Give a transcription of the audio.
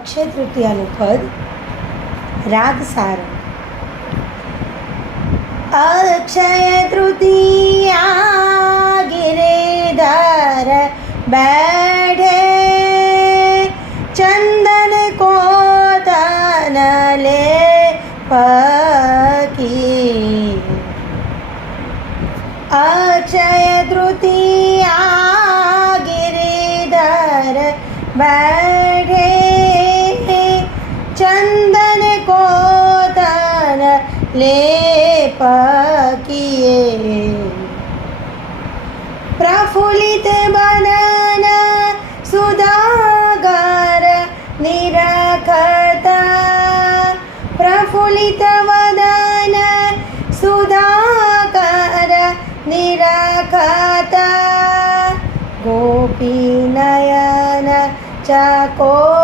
અક્ષય તૃતીયાનું પદ રાગ સારો. અક્ષય તૃતીયા ગિરિધર બેઠે ચંદન કો તન લે પકી. અક્ષય તૃતીયા ગિરિધર बैठे चंदन को तन लेप किए. प्रफुल्लित बदन सुधागर निरखता. प्रफुल्लित वदन सुधाकर निरखता. गोपी नयन चको